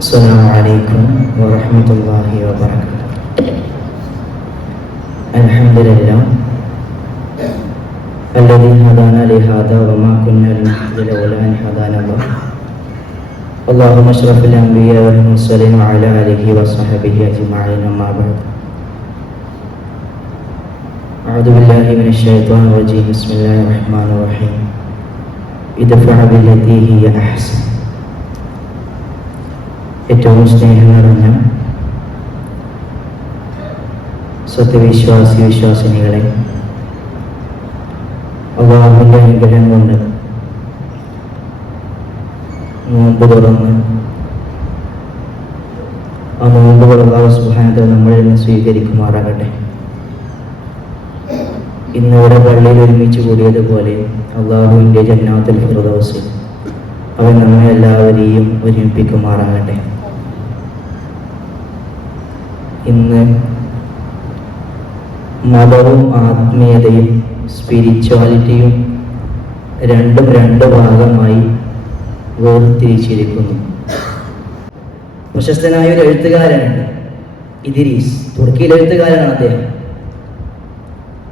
السلام عليكم ورحمة الله وبركاته. الحمد لله الذي هدانا لهذا وما كنا لنهتدي لولا أن هدانا الله. اللهم اشرف الأنبياء والمرسلين وعلى آله وصحبه أجمعين، أما بعد. أعوذ بالله من الشيطان الرجيم. بسم الله الرحمن الرحيم. ادفع بالتي هي أحسن. ഏറ്റവും സ്നേഹം നിറഞ്ഞ വിശ്വാസിനികളെ, അല്ലാഹുവിന്റെ അനുഗ്രഹം കൊണ്ട് നോമ്പ് തുറന്ന് ആ നോമ്പുകൾ അല്ലാഹു സുബ്ഹാനഹു വ തആല നമ്മളിൽ നിന്ന് സ്വീകരിക്കുമാറാകട്ടെ. ഇന്നിവിടെ പള്ളിയിൽ ഒരുമിച്ച് കൂടിയതുപോലെ അല്ലാഹുവിന്റെ ജന്നാത്തുൽ ഫിർദൗസിൽ അവൻ നമ്മെ എല്ലാവരെയും ഒരുമിപ്പിക്കുമാറാകട്ടെ. ഇന്ന് മതവും ആത്മീയതയും സ്പിരിച്വാലിറ്റിയും രണ്ടും രണ്ട് ഭാഗമായി വേർതിരിച്ചിരിക്കുന്നു. പ്രശസ്തനായ ഒരു എഴുത്തുകാരനുണ്ട്, ഇദ്രീസ്. തുർക്കിയിലെ എഴുത്തുകാരനാണ് അദ്ദേഹം.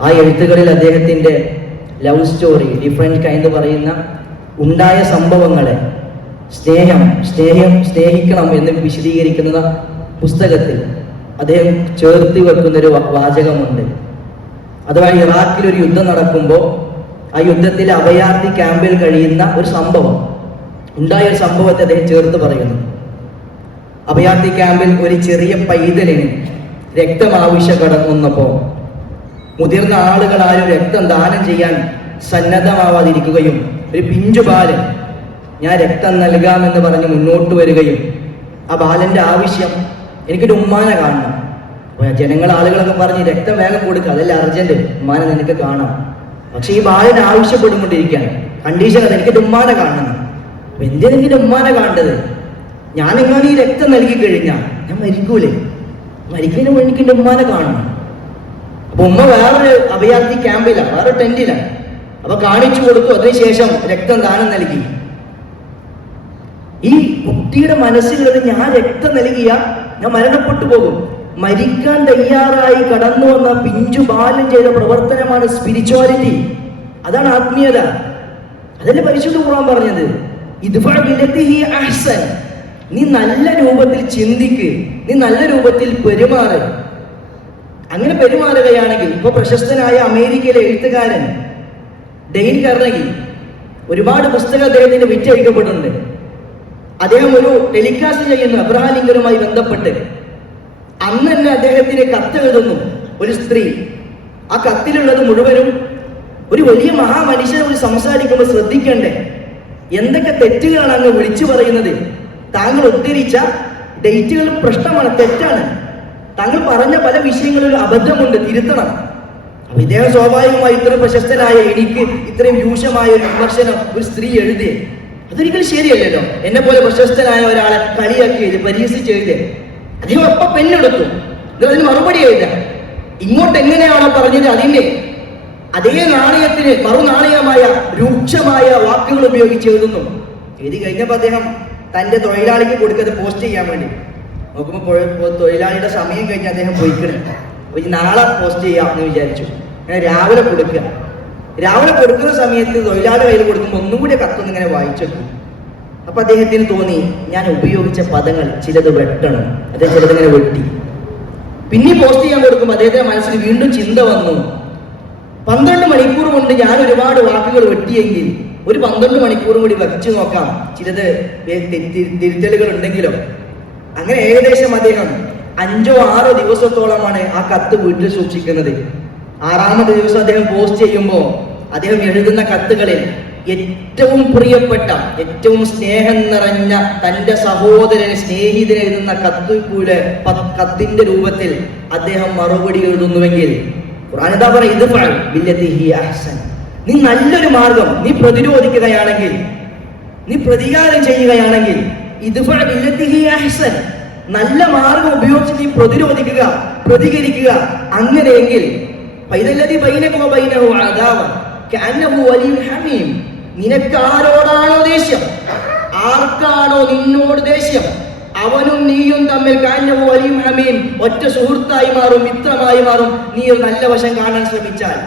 ആ എഴുത്തുകളിൽ അദ്ദേഹത്തിൻ്റെ ലവ് സ്റ്റോറി, ഡിഫറെൻറ്റ് കൈൻഡ് പറയുന്ന ഉണ്ടായ സംഭവങ്ങളെ സ്നേഹിക്കണം എന്ന് വിശദീകരിക്കുന്ന പുസ്തകത്തിൽ അദ്ദേഹം ചേർത്തി വെക്കുന്നൊരു വാചകമുണ്ട്. അഥവാ ഇറാഖിൽ ഒരു യുദ്ധം നടക്കുമ്പോൾ ആ യുദ്ധത്തിൽ അഭയാർത്ഥി ക്യാമ്പിൽ കഴിയുന്ന ഒരു സംഭവം, ഉണ്ടായ ഒരു സംഭവത്തെ അദ്ദേഹം ചേർത്ത് പറയുന്നു. അഭയാർത്ഥി ക്യാമ്പിൽ ഒരു ചെറിയ പൈതലിന് രക്തം ആവശ്യം കടന്നപ്പോൾ മുതിർന്ന ആളുകൾ ആരും രക്തം ദാനം ചെയ്യാൻ സന്നദ്ധമാവാതിരിക്കുകയും ഒരു പിഞ്ചു ബാലൻ ഞാൻ രക്തം നൽകാമെന്ന് പറഞ്ഞ് മുന്നോട്ട് വരികയും ആ ബാലന്റെ ആവശ്യം എനിക്കൊരു ഉമ്മാനെ കാണണം. ആളുകളൊക്കെ പറഞ്ഞ് രക്തം വേഗം കൊടുക്കുക, അതല്ല അർജന്റ്, ഉമ്മാനെ നിനക്ക് കാണാം. പക്ഷെ ഈ ബാലൻ ആവശ്യപ്പെടുകൊണ്ടിരിക്കുകയാണ്, കണ്ടീഷൻ അത് എനിക്കൊരു ഉമ്മാനെ കാണണം. എന്തിനാ എനിക്കൊരു ഉമ്മാനെ കാണേണ്ടത്? ഞാനെങ്ങനെ ഈ രക്തം നൽകി കഴിഞ്ഞാൽ ഞാൻ മരിക്കൂലേ? മരിക്കുന്നതിന് വേണ്ടി എനിക്ക് എൻ്റെ ഉമ്മാനെ കാണണം. അപ്പൊ ഉമ്മ വേറൊരു അഭയാർത്ഥി ക്യാമ്പിലാണ്, വേറെ ടെന്റിലാണ്. അപ്പൊ കാണിച്ചു കൊടുത്തു. അതിനുശേഷം രക്തം ദാനം നൽകി. ഈ കുട്ടിയുടെ മനസ്സിലുള്ളത്, ഞാൻ രക്തം നൽകിയ ഞാൻ മരണപ്പെട്ടു പോകും. മരിക്കാൻ തയ്യാറായി കടന്നു വന്ന പിഞ്ചു ബാലൻ ചെയ്ത പ്രവർത്തനമാണ് സ്പിരിച്വാലിറ്റി. അതാണ് ആത്മീയത. അതല്ലേ പരിശുദ്ധ ഖുർആൻ പറഞ്ഞത്, ഇദ്ഫഅ ബില്ലത്തി ഹിയ അഹ്സൻ. നീ നല്ല രൂപത്തിൽ ചിന്തിക്ക്, നീ നല്ല രൂപത്തിൽ പെരുമാറ്. അങ്ങനെ പെരുമാറുകയാണെങ്കിൽ, ഇപ്പൊ പ്രശസ്തനായ അമേരിക്കയിലെ എഴുത്തുകാരൻ ഡെയ്ൻ കാർണഗി, ഒരുപാട് പുസ്തകം അദ്ദേഹത്തിന് വിറ്റഴിക്കപ്പെടുന്നുണ്ട്. അദ്ദേഹം ഒരു ടെലികാസ്റ്റ് ചെയ്യുന്നു അബ്രഹാം ലിങ്കനുമായി ബന്ധപ്പെട്ട്. അന്ന് തന്നെ അദ്ദേഹത്തിന് കത്തെഴുതുന്നു ഒരു സ്ത്രീ. ആ കത്തിലുള്ളത് മുഴുവനും ഒരു വലിയ മഹാമനുഷ്യനോട് സംസാരിക്കുമ്പോൾ ശ്രദ്ധിക്കണ്ടേ, എന്തൊക്കെ തെറ്റുകളാണ് അങ്ങ് വിളിച്ചു പറയുന്നത്. താങ്കൾ ഉദ്ധരിച്ച ഡേറ്റുകൾ പ്രശ്നമാണ്, തെറ്റാണ്. താങ്കൾ പറഞ്ഞ പല വിഷയങ്ങളിലും അബദ്ധമുണ്ട്, തിരുത്തണം. അപ്പൊ ഇദ്ദേഹം സ്വാഭാവികമായി ഇത്ര പ്രശസ്തനായ എനിക്ക് ഇത്രയും രൂക്ഷമായ ഒരു വിമർശനം ഒരു സ്ത്രീ എഴുതിയേ, അതൊരിക്കലും ശരിയല്ലല്ലോ. എന്നെ പോലെ പ്രശസ്തനായ ഒരാളെ കളിയാക്കി എഴുതി, പരിഹസിച്ച് എഴുതി. അദ്ദേഹം ഒപ്പം പെണ്ണെടുത്തു, അതിന് മറുപടി എഴുതാം. ഇങ്ങോട്ട് എങ്ങനെയാണോ പറഞ്ഞത് അതിന്റെ അതേ നാണയത്തിന് മറുനാണയമായ രൂക്ഷമായ വാക്കുകൾ ഉപയോഗിച്ച് എഴുതുന്നു. എഴുതി കഴിഞ്ഞപ്പോൾ അദ്ദേഹം തന്റെ തൊഴിലാളിക്ക് കൊടുക്കത് പോസ്റ്റ് ചെയ്യാൻ വേണ്ടി നോക്കുമ്പോൾ തൊഴിലാളിയുടെ സമയം കഴിഞ്ഞ് അദ്ദേഹം പോയിക്കണം. അപ്പൊ നാളെ പോസ്റ്റ് ചെയ്യാം എന്ന് വിചാരിച്ചു. അങ്ങനെ രാവിലെ കൊടുക്കുന്ന സമയത്ത് തൊഴിലാളി കയ്യിൽ കൊടുക്കുമ്പോൾ ഒന്നും കൂടി കത്തൊന്നും ഇങ്ങനെ വായിച്ചു. അപ്പൊ അദ്ദേഹത്തിന് തോന്നി, ഞാൻ ഉപയോഗിച്ച പദങ്ങൾ ചിലത് വെട്ടണം. അദ്ദേഹം ചിലതിങ്ങനെ വെട്ടി. പിന്നെ പോസ്റ്റ് ചെയ്യാൻ കൊടുക്കുമ്പോൾ അദ്ദേഹത്തിന്റെ മനസ്സിൽ വീണ്ടും ചിന്ത വന്നു, 12 മണിക്കൂർ കൊണ്ട് ഞാൻ ഒരുപാട് വാക്കുകൾ വെട്ടിയെങ്കിൽ ഒരു 12 മണിക്കൂർ കൂടി വെച്ച് നോക്കാം, ചിലത് തിരുത്തലുകൾ ഉണ്ടെങ്കിലോ. അങ്ങനെ ഏകദേശം അദ്ദേഹം 5-6 ദിവസത്തോളമാണ് ആ കത്ത് വീട്ടിൽ സൂക്ഷിക്കുന്നത്. 6ാമത്തെ ദിവസം അദ്ദേഹം പോസ്റ്റ് ചെയ്യുമ്പോൾ അദ്ദേഹം എഴുതുന്ന കത്തുകളിൽ ഏറ്റവും പ്രിയപ്പെട്ട, ഏറ്റവും സ്നേഹം നിറഞ്ഞ തന്റെ സഹോദരന്, സ്നേഹിതന് എഴുതുന്ന കത്തിന്റെ രൂപത്തിൽ അദ്ദേഹം മറുപടി എഴുതുന്നുവെങ്കിൽ ഖുർആൻ എന്താ പറയുക? ഇദ്ഫഅ ബില്ലത്തി ഹിയ അഹ്സൻ. നീ നല്ലൊരു മാർഗം നീ പ്രതിരോധിക്കുകയാണെങ്കിൽ, നീ പ്രതികാരം ചെയ്യുകയാണെങ്കിൽ, ഇദ്ഫഅ ബില്ലത്തി ഹിയ അഹ്സൻ, നല്ല മാർഗം ഉപയോഗിച്ച് നീ പ്രതിരോധിക്കുക, പ്രതികരിക്കുക. അങ്ങനെയെങ്കിൽ ഫൈദല്ലദി ബൈനക വബൈനഹു അദാവ കഅന്നഹു വലിയ്യുൻ ഹമീം, നിനക്ക് ആരോടാണോ ദേഷ്യം, ആർക്കാണോ നിന്നോട് ദേഷ്യം, അവനും നീയും തമ്മിൽ കാഞ്ഞവും വലിയും ഹമീം, ഒറ്റ സുഹൃത്തായി മാറും, മിത്രമായി മാറും, നീ ഒരു നല്ല വശം കാണാൻ ശ്രമിച്ചാൽ.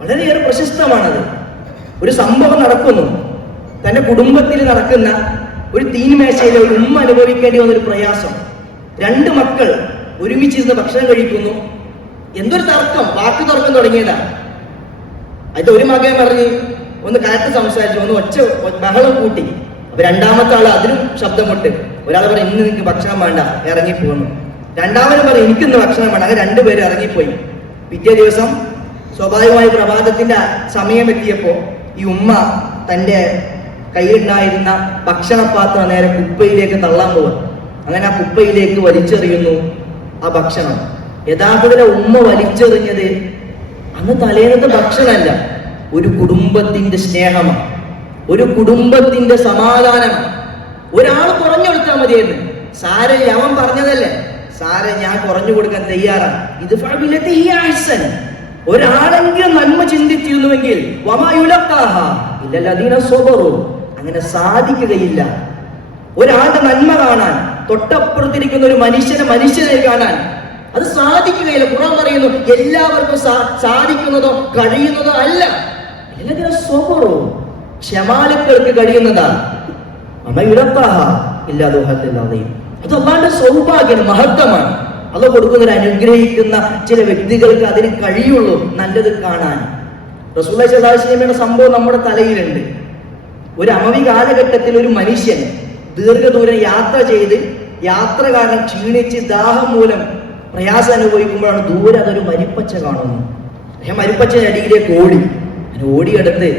വളരെയേറെ പ്രശസ്തമാണത്. ഒരു സംഭവം നടക്കുന്നു, തന്റെ കുടുംബത്തിൽ നടക്കുന്ന ഒരു തീൻമേശയിലെ ഒരു ഉമ്മ അനുഭവിക്കേണ്ടി വന്നൊരു പ്രയാസം. 2 മക്കൾ ഒരുമിച്ചിരുന്ന് ഭക്ഷണം കഴിക്കുന്നു. എന്തൊരു തർക്കം, വാക്ക് തർക്കം തുടങ്ങിയതാ. അതിന്റെ ഒരു മകൻ പറഞ്ഞ് ഒന്ന് കാറ്റ് സംസാരിച്ചു, ഒന്ന് ഒച്ച ബഹളം കൂട്ടി. അപ്പൊ രണ്ടാമത്തെ ആള് അതിനും ശബ്ദമിട്ട്. ഒരാൾ പറയും ഇന്ന് നിങ്ങൾക്ക് ഭക്ഷണം വേണ്ട, ഇറങ്ങിപ്പോന്നു. രണ്ടാമത് പറയും എനിക്കിന്ന് ഭക്ഷണം വേണ്ട. അങ്ങനെ 2 പേര് ഇറങ്ങിപ്പോയി. പിറ്റേ ദിവസം സ്വാഭാവികമായി പ്രഭാതത്തിന്റെ സമയമെത്തിയപ്പോ ഈ ഉമ്മ തന്റെ കയ്യിലുണ്ടായിരുന്ന ഭക്ഷണപാത്രം നേരെ കുപ്പയിലേക്ക് തള്ളാൻ പോവുക. അങ്ങനെ ആ കുപ്പയിലേക്ക് വലിച്ചെറിയുന്നു ആ ഭക്ഷണം. യഥാർത്ഥത്തിൽ ഉമ്മ വലിച്ചെറിഞ്ഞത് അന്ന് തലേന്നത്തെ ഭക്ഷണമല്ല, ഒരു കുടുംബത്തിന്റെ സ്നേഹമാണ്, ഒരു കുടുംബത്തിന്റെ സമാധാനമാണ്. ഒരാൾ കുറഞ്ഞു കൊടുത്താൽ മതിയെന്ന്. സാരല്ല, അവൻ പറഞ്ഞതല്ലേ, സാര ഞാൻ കുറഞ്ഞു കൊടുക്കാൻ തയ്യാറാണ്. ഇത് ഒരാളെങ്കിലും നന്മ ചിന്തിച്ചിരുന്നുവെങ്കിൽ അങ്ങനെ സാധിക്കുകയില്ല. ഒരാളുടെ നന്മ കാണാൻ, തൊട്ടപ്പുറത്തിരിക്കുന്ന ഒരു മനുഷ്യനെ കാണാൻ അത് സാധിക്കുകയില്ല. ഖുർആൻ പറയുന്നു എല്ലാവർക്കും സാധിക്കുന്നതോ കഴിയുന്നതോ അല്ല. ക്ഷമാലുക്കൾക്ക് കഴിയുന്നതാണ്. അത് അല്ലാണ്ട് സൗഭാഗ്യം, മഹത്വമാണ്. അത് കൊടുക്കുന്നതിന് അനുഗ്രഹിക്കുന്ന ചില വ്യക്തികൾക്ക് അതിന് കഴിയുള്ളൂ നല്ലത് കാണാൻ. റസൂലുള്ളാഹി സ്വല്ലല്ലാഹു അലൈഹി വസല്ലമയുടെ സംഭവം നമ്മുടെ തലയിലുണ്ട്. ഒരു അമവി കാലഘട്ടത്തിൽ ഒരു മനുഷ്യൻ ദീർഘദൂരം യാത്ര ചെയ്ത് യാത്ര കാരണം ക്ഷീണിച്ച് ദാഹം മൂലം പ്രയാസം അനുഭവിക്കുമ്പോഴാണ് ദൂരെ അതൊരു മരിപ്പച്ച കാണുന്നു. അദ്ദേഹം മരിപ്പച്ചയുടെ അടിയിലേക്ക് ഓടിയെടുത്ത്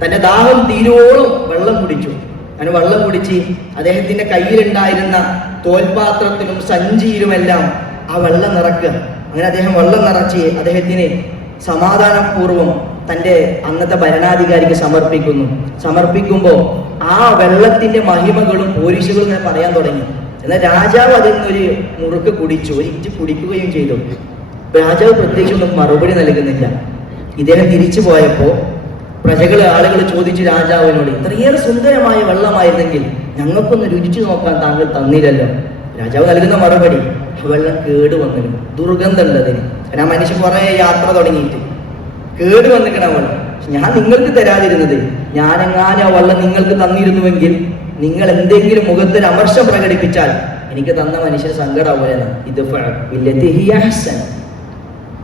തന്റെ ദാഹം തീരോളം വെള്ളം കുടിച്ചു. അങ്ങനെ വെള്ളം കുടിച്ച് അദ്ദേഹത്തിന്റെ കയ്യിലുണ്ടായിരുന്ന തോൽപാത്രത്തിലും സഞ്ചിയിലുമെല്ലാം ആ വെള്ളം നിറക്കുക. അങ്ങനെ അദ്ദേഹം വെള്ളം നിറച്ച് അദ്ദേഹത്തിന് സമാധാനപൂർവം തന്റെ അന്നത്തെ ഭരണാധികാരിക്ക് സമർപ്പിക്കുമ്പോൾ ആ വെള്ളത്തിന്റെ മഹിമകളും പോരിശുകളും ഞാൻ പറയാൻ തുടങ്ങി. എന്നാൽ രാജാവ് അതിൽ നിന്നൊരു മുറുക്ക് കുടിച്ചു, ഒരിച്ച് കുടിക്കുകയും ചെയ്തു. രാജാവ് പ്രത്യേകിച്ചൊന്നും മറുപടി നൽകുന്നില്ല. ഇദ്ദേഹം തിരിച്ചു പോയപ്പോ ആളുകൾ ചോദിച്ചു രാജാവിനോട്, ഇത്രയേറെ സുന്ദരമായ വെള്ളമായിരുന്നെങ്കിൽ ഞങ്ങൾക്കൊന്ന് രുചിച്ചു നോക്കാൻ താങ്കൾ തന്നില്ലല്ലോ. രാജാവ് നൽകുന്ന മറുപടി, വെള്ളം കേട് വന്നിരുന്നു, ദുർഗന്ധം ഉള്ളതിന്. ആ മനുഷ്യൻ കുറെ യാത്ര തുടങ്ങിയിട്ട് കേട് വന്നിക്കണ വെള്ളം ഞാൻ നിങ്ങൾക്ക് തരാതിരുന്നത്, ഞാനെങ്ങാനും ആ വെള്ളം നിങ്ങൾക്ക് തന്നിരുന്നുവെങ്കിൽ നിങ്ങൾ എന്തെങ്കിലും മുഖത്തൊരു അമർഷം പ്രകടിപ്പിച്ചാൽ എനിക്ക് തന്ന മനുഷ്യന് സങ്കടമാവുകയാണ്.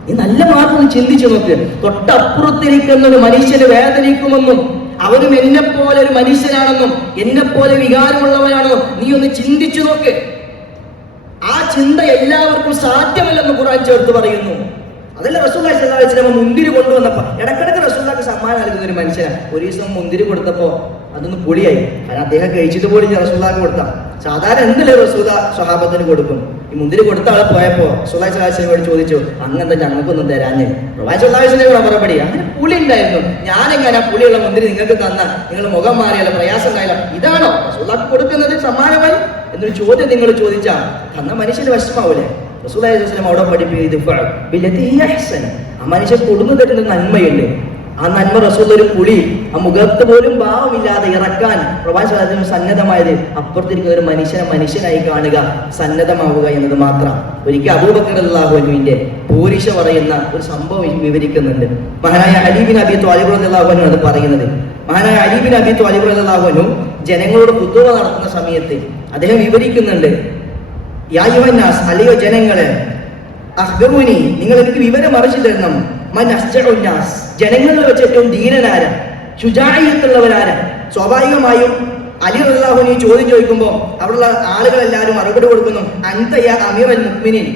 നീ നല്ല മാത്രം ചിന്തിച്ചു നോക്ക്. തൊട്ടപ്പുറത്തിരിക്കുന്ന ഒരു മനുഷ്യന് വേദനിക്കുമെന്നും അവനും എന്നെ പോലെ ഒരു മനുഷ്യനാണെന്നും എന്നെ പോലെ വികാരമുള്ളവനാണെന്നും നീ ഒന്ന് ചിന്തിച്ചു നോക്ക്. ആ ചിന്ത എല്ലാവർക്കും സാധ്യമല്ലെന്ന് ഖുർആൻ ചേർത്ത് പറയുന്നു. അതല്ല റസൂലുള്ളാഹി സ്വല്ലല്ലാഹു അലൈഹി വസല്ലം മുന്തിരി കൊണ്ടുവന്നപ്പോ ഇടക്കിടക്ക് റസൂലുള്ളാഹിക്ക് സമ്മാനം നൽകുന്ന ഒരു മനുഷ്യനാണ്. ഒരു ദിവസം മുന്തിരി കൊടുത്തപ്പോ അതൊന്ന് പൊളിയായി. കാരണം അദ്ദേഹം കഴിച്ചിട്ട് പോലും റസൂലുള്ളാഹിക്ക് കൊടുത്ത. സാധാരണ എന്തില്ലേ റസൂല സ്വഹാബത്തിന് കൊടുക്കും. ഈ മുന്തിരി കൊടുത്ത ആളെ പോയപ്പോ റസൂലുള്ളാഹി സ്വല്ലല്ലാഹു അലൈഹി വസല്ലം ചോദിച്ചു, അങ്ങനെന്താ ഞങ്ങൾക്കൊന്നും തരാഞ്ഞ്? പ്രവാചകൻ സ്വല്ലല്ലാഹു അലൈഹി വസല്ലം മറുപടി, അങ്ങനെ പുളി ഉണ്ടായിരുന്നു, ഞാനെങ്ങനെ പുളിയുള്ള മുന്തിരി നിങ്ങൾക്ക് തന്ന, നിങ്ങൾ മുഖം മാറിയല്ലോ, പ്രയാസം ഉണ്ടായല്ലോ, ഇതാണോ റസൂലുള്ളാഹിക്ക് കൊടുക്കുന്നത് സമ്മാനമായി എന്നൊരു ചോദ്യം നിങ്ങൾ ചോദിച്ചാൽ തന്ന മനുഷ്യന് വിഷമാവൂലേ? റസൂലുള്ളാഹി സ്വല്ലല്ലാഹു അലൈഹി വസല്ലം അവിടെ പഠിപ്പിക്കുന്നത് ആ മനുഷ്യൻ കൊടുന്നു തരുന്ന നന്മയുണ്ട്. ആ നന്മ റസൂൽ ഒരു പുളി ആ മുഖത്ത് പോലും ഭാവമില്ലാതെ ഇറക്കാൻ പ്രവാചകൻ സന്നദ്ധമായത് അപ്പുറത്തിരിക്കുന്ന ഒരു മനുഷ്യനായി കാണുക, സന്നദ്ധമാവുക എന്നത് മാത്രം. ഒരിക്കൽ അബൂബക്കർ റളിയല്ലാഹു അൻഹുവിന്റെ പോരിശ പറയുന്ന ഒരു സംഭവം വിവരിക്കുന്നുണ്ട്. മഹാനായ അലി ബിൻ അബീ ത്വാലിബ് റളിയല്ലാഹു അൻഹു അത് പറയുന്നത്. മഹാനായ അലി ബിൻ അബീ ത്വാലിബ് റളിയല്ലാഹു അൻഹു ജനങ്ങളോട് ഖുതുബ നടത്തുന്ന സമയത്ത് അദ്ദേഹം വിവരിക്കുന്നുണ്ട്, യാ അയ്യുഹന്നാസ്, അല്ലയോ ജനങ്ങളെ, അഖ്ബിറൂനി, നിങ്ങൾ എനിക്ക് വിവരം അറിയിച്ചു തരണം, മൻ അസ്ജഉന്നാസ്, ജനങ്ങളിൽ വെച്ച് ഏറ്റവും ധീരനാര, ശുജാഇയത്തുള്ളവരാര. സ്വാഭാവികമായും അലി റളിയല്ലാഹു അൻഹു ചോദ്യം ചോദിക്കുമ്പോൾ അവിടെയുള്ള ആളുകളെല്ലാവരും മറുപടി കൊടുക്കുന്നു, അൻത യാ അമീറുൽ മുഅ്മിനീൻ,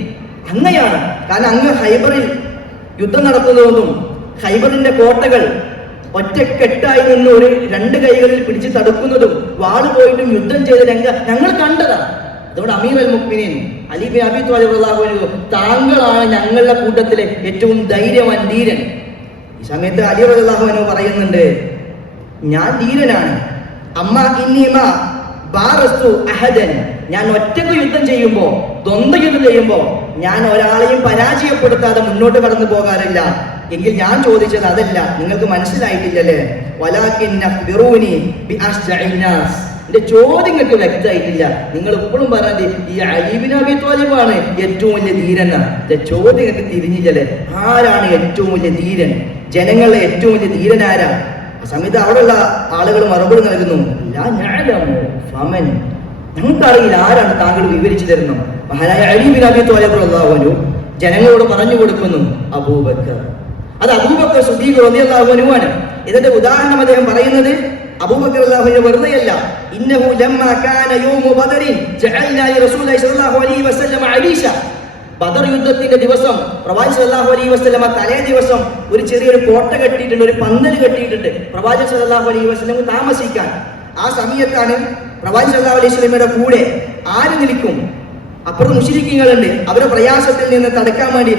അങ്ങയാണ്. കാരണം അങ്ങ് ഖൈബറിൽ യുദ്ധം നടത്തുന്നതും ഖൈബറിന്റെ കോട്ടകൾ ഒറ്റക്കെട്ടായി നിന്ന് ഒരു 2 കൈകളിൽ പിടിച്ച് തടുക്കുന്നതും വാള് പോയിട്ടും യുദ്ധം ചെയ്ത രംഗം ഞങ്ങൾ കണ്ടതാണ്. അതുകൊണ്ട് അമീറുൽ മുഅ്മിനീൻ അലി ബിൻ അബീ ത്വാലിബ് റളിയല്ലാഹു അൻഹു, താങ്കളാണ് ഞങ്ങളുടെ കൂട്ടത്തിലെ ഏറ്റവും ധൈര്യവാൻ, ധീരൻ. ഈ സമയത്ത് അലി റളിയല്ലാഹു അൻഹു പറയുന്നുണ്ട്, ഞാൻ ധീരനാണ്. അമ്മ ഇന്നീമാ ബാറസ്തു അഹദൻ, ഞാൻ ഒറ്റക്ക് യുദ്ധം ചെയ്യുമ്പോ, ദ്വന്ദ്വ യുദ്ധം ചെയ്യുമ്പോ ഞാൻ ഒരാളെയും പരാജയപ്പെടുത്താതെ മുന്നോട്ട് കടന്നു പോകാറില്ല. എങ്കിൽ ഞാൻ ചോദിച്ചത് അതല്ല, നിങ്ങൾക്ക് മനസ്സിലായിട്ടില്ലല്ലേ? വലാകിൻ അഖ്ബിറൂനി ബി അസ്ജഇന്നാസ്, എന്റെ ചോദ്യങ്ങൾക്ക് വ്യക്തമായിട്ടില്ല. നിങ്ങൾ ഇപ്പോഴും പറഞ്ഞത് ഈ അലി ബിൻ അബീ ത്വാലിബാണ് ഏറ്റവും വലിയ ധീരൻ. എന്റെ ചോദ്യങ്ങൾക്ക് തിരിഞ്ഞില്ലേ? ആരാണ് ഏറ്റവും വലിയ ധീരൻ? ജനങ്ങളിലെ ഏറ്റവും വലിയ ധീരൻ ആരാ? ആ സമയത്ത് അവിടെയുള്ള ആളുകൾ മറുപടി നൽകുന്നു, ഞങ്ങൾക്കറിയില്ല, ആരാണ് താങ്കൾ വിവരിച്ചു തരുന്നു? മഹാനായ അലി ബിൻ അബീ ത്വാലിബ് റളിയല്ലാഹു അൻഹു ജനങ്ങളോട് പറഞ്ഞു കൊടുക്കുന്നു, അബൂബക്കർ. അത് അബൂബക്കർ സിദ്ദീഖ് റളിയല്ലാഹു അൻഹു ആണ്. ഇതിന്റെ ഉദാഹരണം അദ്ദേഹം പറയുന്നത് അബൂബക്കർ റളിയല്ലാഹു അൻഹു വെറുതെയല്ല. ഇന്നഹു ലമ്മാ കാന യൗമു ബദറിൻ ജഅൽനാ റസൂലുള്ളാഹി സ്വല്ലല്ലാഹു അലൈഹി വസല്ലം അലീശ. ബദർ യുദ്ധത്തിന്റെ ദിവസം പ്രവാചകൻ സല്ലല്ലാഹു അലൈഹി വസല്ലം തലേ ദിവസം ഒരു ചെറിയൊരു കോട്ട കെട്ടിയിട്ടുണ്ട്, ഒരു പന്തൽ കെട്ടിയിട്ടുണ്ട് പ്രവാചകൻ സല്ലല്ലാഹു അലൈഹി വസല്ലം താമസിക്കാൻ. ആ സമയത്താണ് പ്രവാചകൻ സല്ലല്ലാഹു അലൈഹി വസല്ലമയുടെ കൂടെ ആര് നിൽക്കും? അപ്പുറത്ത് മുശ്രിക്കുകളുണ്ട്. അവരുടെ പ്രയാസത്തിൽ നിന്ന് തടുക്കാൻ വേണ്ടി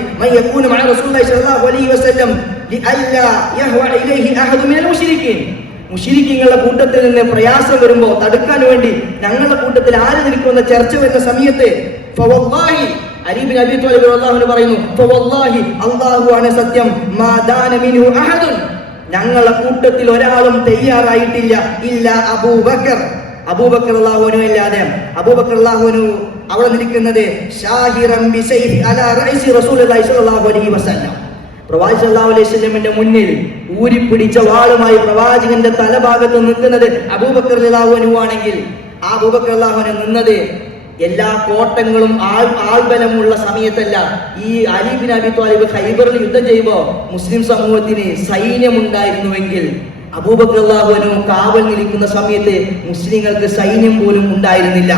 മുശ്രിക്കുകളുടെ കൂട്ടത്തിൽ നിന്ന് പ്രയാസം വരുമ്പോ തടുക്കാൻ വേണ്ടി ഞങ്ങളുടെ കൂട്ടത്തിൽ ആര് നിൽക്കുന്ന ചർച്ച വരുന്ന സമയത്ത് അലി ബിൻ അബീ ത്വാലിബ് റളിയല്ലാഹു അൻഹു പറയുന്നു, അല്ലാഹുവാണ് സത്യം, ഞങ്ങളുടെ കൂട്ടത്തിൽ ഒരാളും തയ്യാറായിട്ടില്ല ഇല്ല അബൂബക്കർ. അബൂബക്കർ റളിയല്ലാഹു അൻഹു അല്ലാതെ. അബൂബക്കർ റളിയല്ലാഹു അൻഹു അവിടെ നിൽക്കുന്നത് ഷാഹിറൻ ബിസൈഫ് അലാ റഈസി റസൂലുള്ളാഹി സ്വല്ലല്ലാഹു അലൈഹി വസല്ലം. പ്രവാചകൻ സല്ലല്ലാഹു അലൈഹി വസല്ലമിന്റെ മുന്നിൽ ഊരിപ്പിടിച്ച വാളുമായി പ്രവാചകന്റെ തലഭാഗത്ത് നിൽക്കുന്നത് അബൂബക്കർ റളിയല്ലാഹു അൻഹു ആണെങ്കിൽ, ആ അബൂബക്കർ റളിയല്ലാഹു അൻഹു നിന്നത് എല്ലാ കോട്ടങ്ങളും ആൾബലമുള്ള സമയത്തല്ല. ഈ അലി ബിൻ അബീ ത്വാലിബ് ഖൈബറിൽ യുദ്ധം ചെയ്യുമ്പോൾ മുസ്ലിം സമൂഹത്തിന് സൈന്യമുണ്ടായിരുന്നുവെങ്കിൽ അബൂബക്കർ റളിയല്ലാഹു അൻഹു കാവൽ നിൽക്കുന്ന സമയത്ത് മുസ്ലിങ്ങൾക്ക് സൈന്യം പോലും ഉണ്ടായിരുന്നില്ല.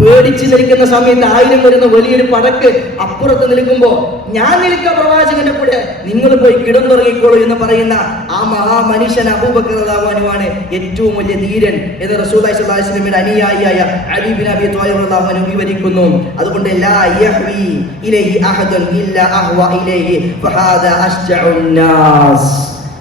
പേടിച്ചു നിൽക്കുന്ന സമയത്ത് 1000 വരുന്ന വലിയൊരു പടക്ക് അപ്പുറത്ത് നിൽക്കുമ്പോ ഞാൻ നിൽക്കുക പ്രവാചകന്റെ കൂടെ, നിങ്ങൾ പോയി കിടന്നുറങ്ങിക്കോളൂ എന്ന് പറയുന്ന ആ മഹാമനുഷ്യൻ അബൂബക്കർ റളിയല്ലാഹു അൻഹു ആണ് ഏറ്റവും വലിയ ധീരൻ എന്ന് റസൂലുള്ളാഹി സ്വല്ലല്ലാഹു അലൈഹി വസല്ലമയുടെ അനുയായിയായ അലി ബിൻ അബീ ത്വാലിബ് റളിയല്ലാഹു അൻഹു വിവരിക്കുന്നു. അതുകൊണ്ട് ലാ യഹ്വി ഇലൈഹി അഹദുൻ ഇല്ലാ അഹ്വ ഇലൈഹി ഫഹാദാ അശ്ജഉൻ നാസ്.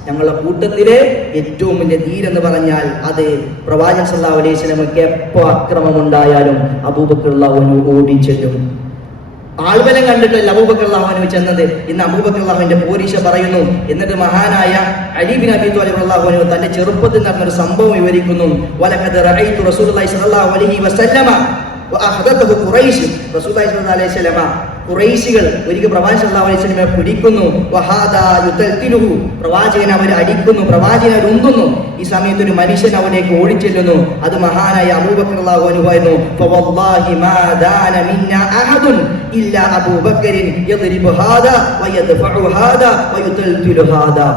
ഞങ്ങളുടെ കൂട്ടത്തിലെ ഏറ്റവും വലിയ ധീരെന്ന് പറഞ്ഞാൽ അത് പ്രവാചകൻ സല്ലല്ലാഹു അലൈഹി വസല്ലമക്ക് എപ്പോ അക്രമമുണ്ടായാലും അബൂബക്കർ റളിയല്ലാഹു അൻഹു ഓടിച്ചെല്ലും. ആൾബലം കണ്ടിട്ടല്ല അബൂബക്കർ റളിയല്ലാഹു അൻഹു ചെന്നത്. ഇന്ന് അബൂബക്കർ റളിയല്ലാഹു അൻഹുവിന്റെ പോരീശ പറയുന്നു. എന്നിട്ട് മഹാനായ അലി ബിൻ അബീ ത്വാലിബ് റളിയല്ലാഹു അൻഹു തന്റെ ചെറുപ്പത്തിൽ നടന്നൊരു സംഭവം വിവരിക്കുന്നു. വലഖദ് റഅയ്തു റസൂലുള്ളാഹി സ്വല്ലല്ലാഹു അലൈഹി വസല്ലമ വഅഖദതഹു ഖുറൈശ്. റസൂലുള്ളാഹി സ്വല്ലല്ലാഹു അലൈഹി വസല്ലമ ഖുറൈശികൾ ഒരിക്കൽ പ്രവാചകൻ സല്ലല്ലാഹു അലൈഹി വസല്ലമയെ പിടിക്കുന്നു. വഹാദാ യുതൽതിലുഹു. പ്രവാചകൻ അവരെ അടിക്കുന്നു, പ്രവാചകനെ ഉന്തുന്നു. ഈ സമയത്ത് ഒരു മനുഷ്യൻ അവിടേക്ക് ഓടിച്ചെല്ലുന്നു. അത് മഹാനായ അബൂബക്കർ റളിയല്ലാഹു അൻഹു ആയിരുന്നു. ഫവല്ലാഹി മാ ദാന മിന്നാ അഹദുൻ ഇല്ലാ അബൂബക്കറിൻ യദ്രിബു ഹാദാ വയദ്ഫഉ ഹാദാ വയുതൽതിലു ഹാദാ.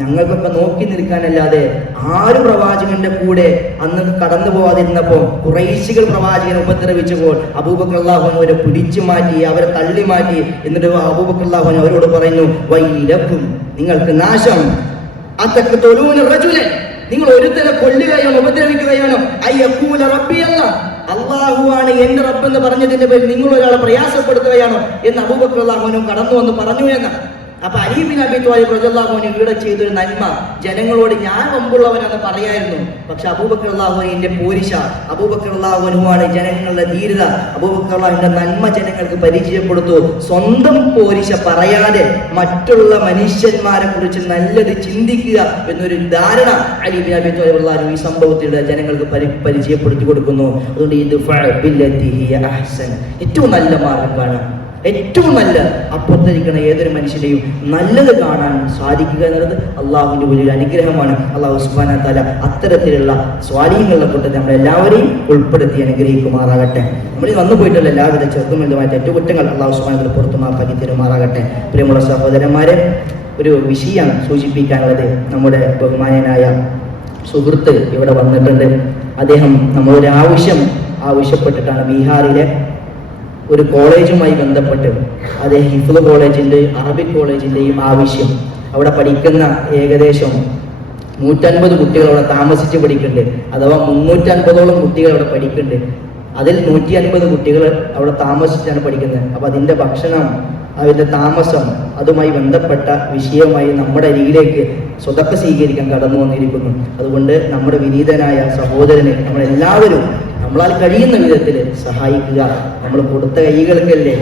ഞങ്ങൾക്കൊക്കെ നോക്കി നിൽക്കാനല്ലാതെ ആരും പ്രവാചകന്റെ കൂടെ അന്ന് കടന്നു പോവാതിരുന്നപ്പോ ഖുറൈശികൾ പ്രവാചകനെ ഉപദ്രവിച്ചപ്പോൾ അബൂബക്കർ റളിയല്ലാഹു അൻഹു അവരെ പിടിച്ചു മാറ്റി, അവരെ തള്ളി മാറ്റി. എന്നിട്ട് അബൂബക്കർ റളിയല്ലാഹു അൻഹു അവരോട് പറയുന്നു, വൈലക്കും, നിങ്ങൾക്ക് നാശം. അതഖ്തുലൂന റജുലൻ, നിങ്ങൾ ഒരുത്തനെ കൊല്ലുകയാണോ ഉപദ്രവിക്കുകയാണോ? അയ്യഖൂല റബ്ബി അല്ലാഹ്, അല്ലാഹുവാണ് എന്റെ റബ്ബ് എന്ന് പറഞ്ഞതിന്റെ പേരിൽ നിങ്ങൾ ഒരാളെ പ്രയാസപ്പെടുത്തുകയാണോ എന്ന് അബൂബക്കർ റളിയല്ലാഹു അൻഹു കടന്നു വന്ന് പറഞ്ഞു എന്ന്. അപ്പൊ അലി ബിൻ അബീ ത്വാലിബ് റളിയല്ലാഹു അൻഹു ഇവിടെ ചെയ്തൊരു നന്മ ജനങ്ങളോട് ഞാൻ മുമ്പുള്ളവനാണെന്ന് പറയായിരുന്നു. പക്ഷെ അബൂബക്കർ റളിയല്ലാഹു അൻഹുവിന്റെ പോരിശ, അബൂബക്കർ റളിയല്ലാഹു അൻഹു ആണ് ജനങ്ങളുടെ ധീരത. അബൂബക്കർ റളിയല്ലാഹു അൻഹുവിന്റെ നന്മ ജനങ്ങൾക്ക് പരിചയപ്പെടുത്തു. സ്വന്തം പോരിശ പറയാതെ മറ്റുള്ള മനുഷ്യന്മാരെ കുറിച്ച് നല്ലത് ചിന്തിക്കുക എന്നൊരു ധാരണ അലി ബിൻ അബീ ത്വാലിബ് റളിയല്ലാഹു അൻഹു ഈ സംഭവത്തിലൂടെ ജനങ്ങൾക്ക് പരിചയപ്പെടുത്തി കൊടുക്കുന്നു. അതുകൊണ്ട് ഇത് ഏറ്റവും നല്ല മാർഗം കാണാം. ഏറ്റവും നല്ല അപ്പുറത്തിരിക്കുന്ന ഏതൊരു മനുഷ്യനെയും നല്ലത് കാണാൻ സാധിക്കുക എന്നുള്ളത് അള്ളാഹുവിന്റെ വലിയൊരു അനുഗ്രഹമാണ്. അള്ളാഹു സുബ്ഹാനഹു വ തആല അത്തരത്തിലുള്ള സ്വാലിഹ്യങ്ങളുടെ കൂട്ടത്തിൽ നമ്മളെല്ലാവരെയും ഉൾപ്പെടുത്തി അനുഗ്രഹിക്കുമാറാകട്ടെ. നമ്മളിൽ വന്നു പോയിട്ടുള്ള എല്ലാവിധ ചെറുതും വലുതുമായ തെറ്റുകുറ്റങ്ങൾ അള്ളാഹു സുബ്ഹാനഹു വ തആല പുറത്തു മാപ്പാക്കി തരുമാറാകട്ടെ. പ്രിയമുള്ള സഹോദരന്മാരെ, ഒരു വിഷയമാണ് സൂചിപ്പിക്കാനുള്ളത്. നമ്മുടെ ബഹുമാന്യനായ സുഹൃത്ത് ഇവിടെ വന്നിട്ടുണ്ട്. അദ്ദേഹം നമ്മളൊരു ആവശ്യപ്പെട്ടിട്ടാണ് ബീഹാറിലെ ഒരു കോളേജുമായി ബന്ധപ്പെട്ട്, അത് ഹിഫ്ള് കോളേജിൻ്റെ അറബിക് കോളേജിൻ്റെയും ആവശ്യം. അവിടെ പഠിക്കുന്ന ഏകദേശം 150 കുട്ടികൾ അവിടെ താമസിച്ച് പഠിക്കുന്നുണ്ട്. അഥവാ 350ഓളം കുട്ടികൾ അവിടെ പഠിക്കുന്നുണ്ട്. അതിൽ 150 കുട്ടികൾ അവിടെ താമസിച്ചാണ് പഠിക്കുന്നത്. അപ്പം അതിൻ്റെ ഭക്ഷണം, അതിൻ്റെ താമസം, അതുമായി ബന്ധപ്പെട്ട വിഷയമായി നമ്മുടെ അരികിലേക്ക് സ്വതക്ക സ്വീകരിക്കാൻ കടന്നു വന്നിരിക്കുന്നു. അതുകൊണ്ട് നമ്മുടെ വിനീതനായ സഹോദരനെ നമ്മളെല്ലാവരും നമ്മളാൽ കഴിയുന്ന വിധത്തിൽ സഹായിക്കുക. നമ്മൾ കൊടുത്ത കൈകൾക്കല്ലേ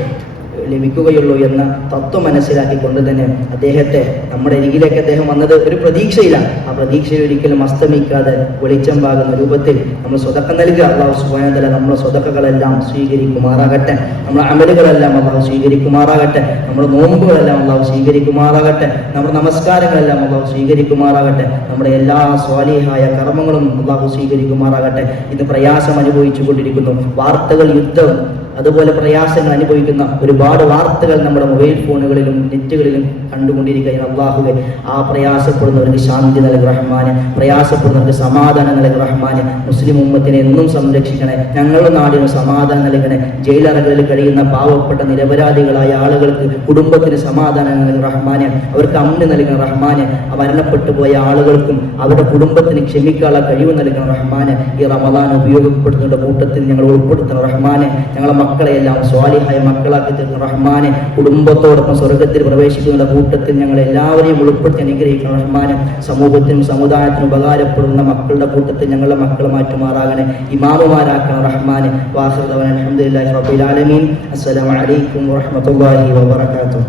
ലഭിക്കുകയുള്ളൂ എന്ന തത്വം മനസ്സിലാക്കിക്കൊണ്ട് തന്നെ അദ്ദേഹത്തെ നമ്മുടെ അരികിലേക്ക് അദ്ദേഹം വന്നത് ഒരു പ്രതീക്ഷയിലാണ്. ആ പ്രതീക്ഷയിൽ ഒരിക്കലും അസ്തമിക്കാതെ വെളിച്ചം പാകുന്ന രൂപത്തിൽ നമ്മൾ സ്വതക്ക നൽകുക. അള്ളാഹു സുബ്ഹാനഹു വ തആല നമ്മുടെ സ്വതക്കകളെല്ലാം സ്വീകരിക്കുമാറാകട്ടെ, നമ്മുടെ അമലുകളെല്ലാം അള്ളാഹു സ്വീകരിക്കുമാറാകട്ടെ, നമ്മുടെ നോമ്പുകളെല്ലാം അള്ളാഹു സ്വീകരിക്കുമാറാകട്ടെ, നമ്മുടെ നമസ്കാരങ്ങളെല്ലാം അള്ളാഹു സ്വീകരിക്കുമാറാകട്ടെ, നമ്മുടെ എല്ലാ സ്വാലിഹായ കർമ്മങ്ങളും അള്ളാഹു സ്വീകരിക്കുമാറാകട്ടെ. ഇന്ന് പ്രയാസം അനുഭവിച്ചു കൊണ്ടിരിക്കുന്നു. വാർത്തകൾ, യുദ്ധം, അതുപോലെ പ്രയാസങ്ങൾ അനുഭവിക്കുന്ന ഒരുപാട് വാർത്തകൾ നമ്മുടെ മൊബൈൽ ഫോണുകളിലും നെറ്റുകളിലും കണ്ടുകൊണ്ടിരിക്കുകയാണ്. അള്ളാഹുവേ, ആ പ്രയാസപ്പെടുന്നവർക്ക് ശാന്തി നൽകി റഹ്മാനെ, പ്രയാസപ്പെടുന്നവർക്ക് സമാധാനം നൽകി റഹ്മാനെ. മുസ്ലിം ഉമ്മത്തിനെ എന്നും സംരക്ഷിക്കണേ, ഞങ്ങളുടെ നാടിന് സമാധാനം നൽകണേ. ജയിലറകളിൽ കഴിയുന്ന പാവപ്പെട്ട നിരപരാധികളായ ആളുകൾക്ക്, കുടുംബത്തിന് സമാധാനം നൽകി റഹ്മാനെ, അവർക്ക് അമ്ന് നൽകണം റഹ്മാനെ. മരണപ്പെട്ടു പോയ ആളുകൾക്കും അവരുടെ കുടുംബത്തിന് ക്ഷമിക്കാനുള്ള കഴിവ് നൽകണം റഹ്മാനെ. ഈ റമദാൻ ഉപയോഗപ്പെടുത്തുന്ന കൂട്ടത്തിൽ ഞങ്ങൾ ഉൾപ്പെടുത്തണം റഹ്മാനെ. ഞങ്ങളെ മക്കളെയെല്ലാം സ്വാലിഹായ മക്കളാക്കി തീർക്കണം റഹ്മാനെ. കുടുംബത്തോടൊപ്പം സ്വർഗത്തിൽ പ്രവേശിക്കുന്ന കൂട്ടത്തിൽ ഞങ്ങൾ എല്ലാവരെയും ഉൾപ്പെടുത്തി അനുഗ്രഹിക്കണം റഹ്മാനെ. സമൂഹത്തിനും സമുദായത്തിനും ഉപകാരപ്പെടുന്ന മക്കളുടെ കൂട്ടത്തിൽ ഞങ്ങളുടെ മക്കളെ മാറ്റുമാറാകണേ, ഇമാമുമാരാക്കണം റഹ്മാനെ. വാഹിർ ദഅ്വാനാ അൽഹംദുലില്ലാഹി റബ്ബിൽ ആലമീൻ. അസ്സലാമു അലൈക്കും വറഹ്മത്തുള്ളാഹി വബറകാതുഹു.